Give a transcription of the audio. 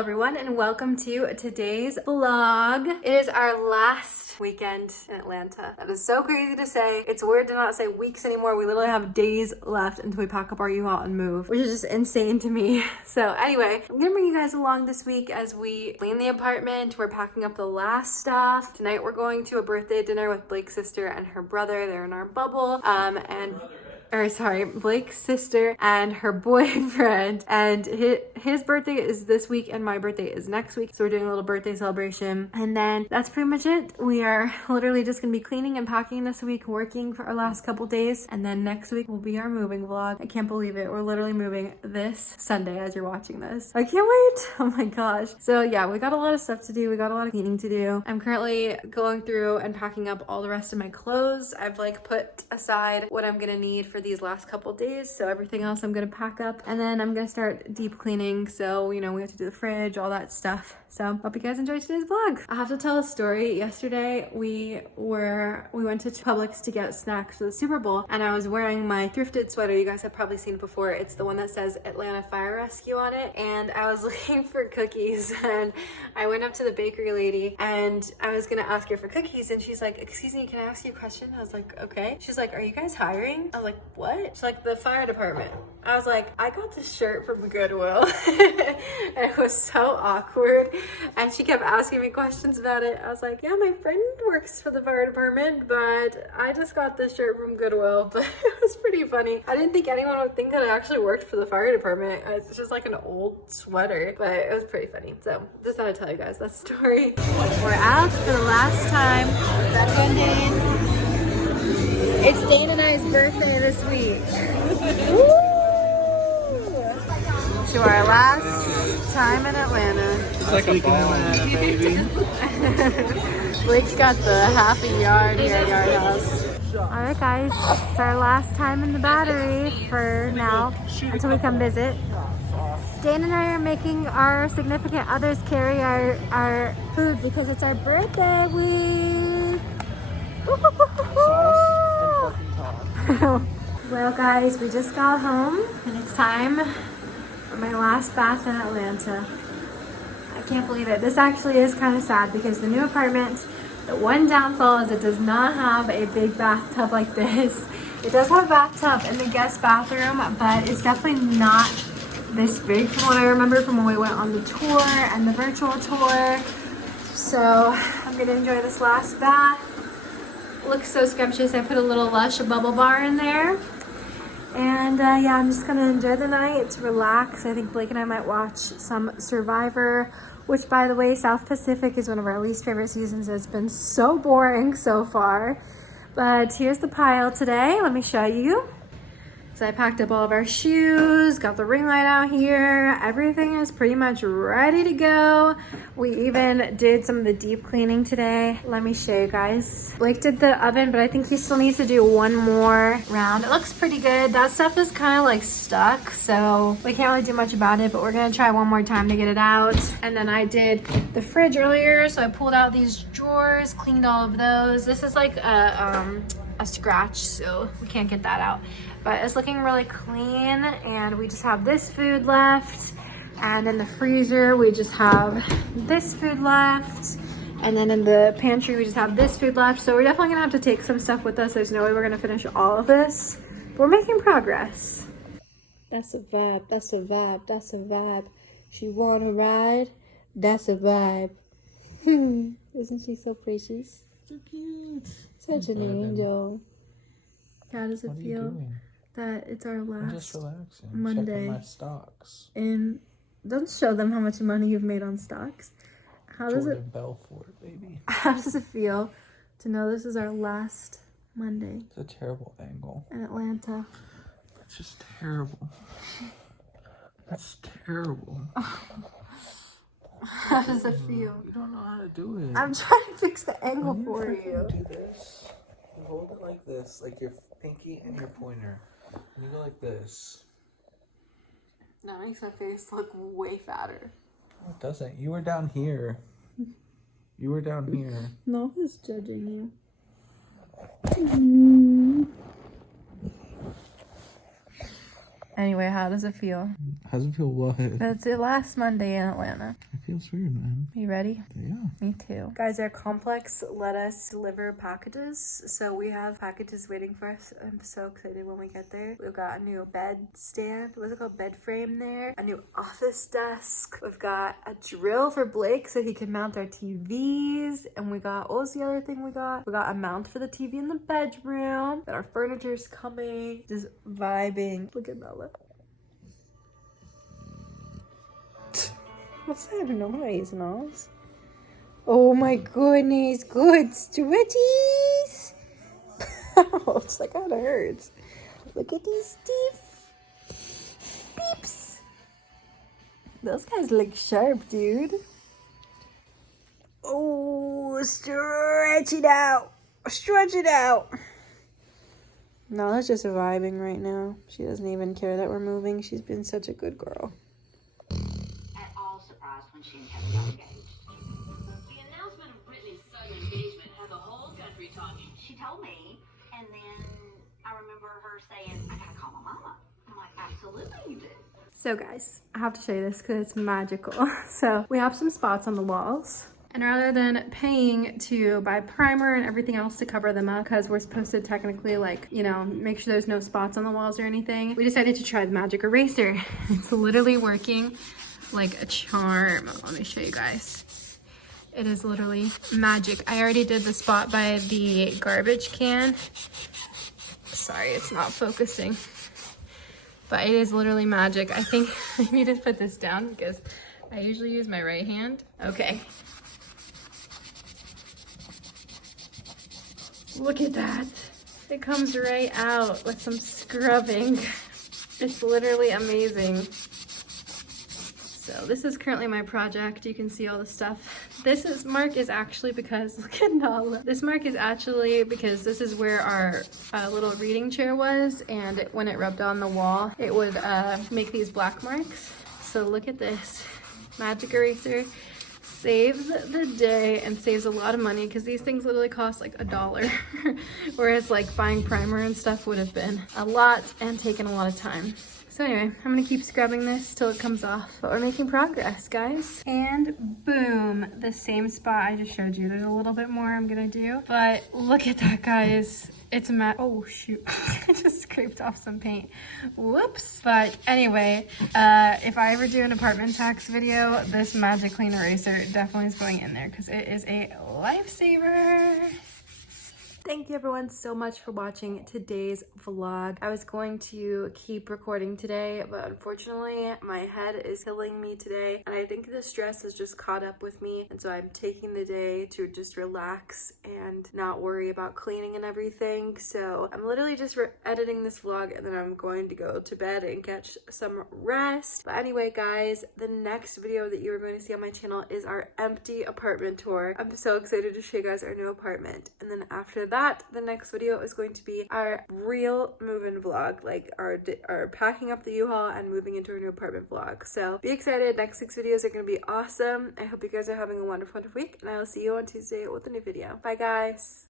everyone, and welcome to today's vlog. It is our last weekend in Atlanta. That is so crazy to say. It's weird to not say weeks anymore. We literally have days left until we pack up our U-Haul and move, which is just insane to me. So anyway, I'm gonna bring you guys along this week as we clean the apartment. We're packing up the last stuff. Tonight we're going to a birthday dinner with Blake's sister and her brother. They're in our bubble. Blake's sister and her boyfriend, and his birthday is this week and my birthday is next week, so we're doing a little birthday celebration, and then that's pretty much it. We are literally just gonna be cleaning and packing this week, working for our last couple days, and then next week will be our moving vlog. I can't believe it. We're literally moving this Sunday as you're watching this. I can't wait. Oh my gosh. So yeah, we got a lot of stuff to do. We got a lot of cleaning to do. I'm currently going through and packing up all the rest of my clothes. I've like put aside what I'm gonna need for these last couple days, so everything else I'm gonna pack up, and then I'm gonna start deep cleaning. So you know, we have to do the fridge, all that stuff. So hope you guys enjoyed today's vlog. I have to tell a story. Yesterday we went to Publix to get snacks for the Super Bowl, and I was wearing my thrifted sweater. You guys have probably seen it before. It's the one that says Atlanta Fire Rescue on it, and I was looking for cookies, and I went up to the bakery lady and I was gonna ask her for cookies, and she's like, "Excuse me, can I ask you a question?" I was like, "Okay." She's like, "Are you guys hiring?" I was like, "What?" She's like, "The fire department." I was like, "I got this shirt from Goodwill." And it was so awkward, and she kept asking me questions about it. I was like, "Yeah, my friend works for the fire department, but I just got this shirt from Goodwill." But it was pretty funny. I didn't think anyone would think that I actually worked for the fire department. It's just like an old sweater, but it was pretty funny. So just thought I'd tell you guys that story. We're out for the last time. That's on Dane. It's Dane and I's birthday this week. Woo! To our last time in Atlanta. It's like a ball, baby. Blake's got the half a yard here at Yardhouse. Alright guys, it's our last time in the battery for now until we come visit. Dan and I are making our significant others carry our food because it's our birthday week. Well guys, we just got home and it's time for my last bath in Atlanta. I can't believe it. This actually is kind of sad because the new apartment, the one downfall is it does not have a big bathtub like this. It does have a bathtub in the guest bathroom, but it's definitely not this big from what I remember from when we went on the tour and the virtual tour. So I'm gonna enjoy this last bath. Looks so scrumptious. I put a little Lush bubble bar in there. And yeah, I'm just gonna enjoy the night, relax. I think Blake and I might watch some Survivor, which by the way, South Pacific is one of our least favorite seasons. It's been so boring so far. But here's the pile today. Let me show you. So I packed up all of our shoes, got the ring light out here. Everything is pretty much ready to go. We even did some of the deep cleaning today. Let me show you guys. Blake did the oven, but I think he still needs to do one more round. It looks pretty good. That stuff is kind of like stuck, so we can't really do much about it, but we're gonna try one more time to get it out. And then I did the fridge earlier, so I pulled out these drawers, cleaned all of those. This is like a scratch, so we can't get that out. But it's looking really clean, and we just have this food left, and in the freezer we just have this food left, and then in the pantry we just have this food left. So we're definitely gonna have to take some stuff with us. There's no way we're gonna finish all of this, but we're making progress. That's a vibe, that's a vibe, that's a vibe. She wanna ride, that's a vibe. Isn't she so precious? So cute. Such an angel. How does it What are you feel doing? that it's our I'm last just relaxing. Monday? Checking my stocks. And don't show them how much money you've made on stocks. How does Jordan Belfort, baby. How does it feel to know this is our last Monday It's a terrible angle. in Atlanta? It's just terrible. That's terrible. How does it feel? You don't know how to do it. I'm trying to fix the angle When for you you. do this, you hold it like this, like your pinky and your pointer. And you go like this. That makes my face look way fatter. No, it doesn't. You were down here. You were down here. No one's judging you. Anyway, how does it feel? How's it feel what? That's the last Monday in Atlanta. It feels weird, man. You ready? Yeah. Me too. Guys, our complex let us deliver packages. So we have packages waiting for us. I'm so excited when we get there. We've got a new bed stand. What's it called? Bed frame there. A new office desk. We've got a drill for Blake so he can mount our TVs. And we got, what was the other thing we got? We got a mount for the TV in the bedroom. And our furniture's coming. Just vibing. Look at Nella. What's that noise, Nose? Oh my goodness, good stretchies! Ouch, that kind of hurts. Look at these teeth. Beeps! Those guys look sharp, dude. Oh, stretch it out. Stretch it out. Nala's just vibing right now. She doesn't even care that we're moving. She's been such a good girl. At all surprised when she and Kevin got engaged. The announcement of Britney's sudden engagement had the whole country talking. She told me, and then I remember her saying, I gotta call my mama. I'm like, absolutely you do. So guys, I have to show you this because it's magical. So we have some spots on the walls. And rather than paying to buy primer and everything else to cover them up, because we're supposed to technically, like, you know, make sure there's no spots on the walls or anything, we decided to try the magic eraser. It's literally working like a charm. Let me show you guys. It is literally magic. I already did the spot by the garbage can. Sorry, it's not focusing. But it is literally magic. I think I need to put this down because I usually use my right hand. Okay. Look at that. It comes right out with some scrubbing. It's literally amazing. So this is currently my project. You can see all the stuff. This mark is actually because, look at Nala. This mark is actually because this is where our little reading chair was, and when it rubbed on the wall, it would make these black marks. So look at this. Magic eraser saves the day and saves a lot of money because these things literally cost like $1. Whereas like buying primer and stuff would have been a lot and taken a lot of time. So anyway, I'm gonna keep scrubbing this till it comes off. But we're making progress, guys. And boom, the same spot I just showed you. There's a little bit more I'm gonna do. But look at that, guys. It's a oh shoot, I just scraped off some paint. Whoops. But anyway, if I ever do an apartment tax video, this magic clean eraser definitely is going in there because it is a lifesaver. Thank you everyone so much for watching today's vlog. I was going to keep recording today, but unfortunately my head is killing me today, and I think the stress has just caught up with me, and so I'm taking the day to just relax and not worry about cleaning and everything. So I'm literally just editing this vlog, and then I'm going to go to bed and catch some rest. But anyway guys, the next video that you are going to see on my channel is our empty apartment tour. I'm so excited to show you guys our new apartment, and then after that, the next video is going to be our real move-in vlog, like our packing up the U-Haul and moving into our new apartment vlog. So be excited. Next week's videos are going to be awesome. I hope you guys are having a wonderful week, and I will see you on Tuesday with a new video. Bye guys.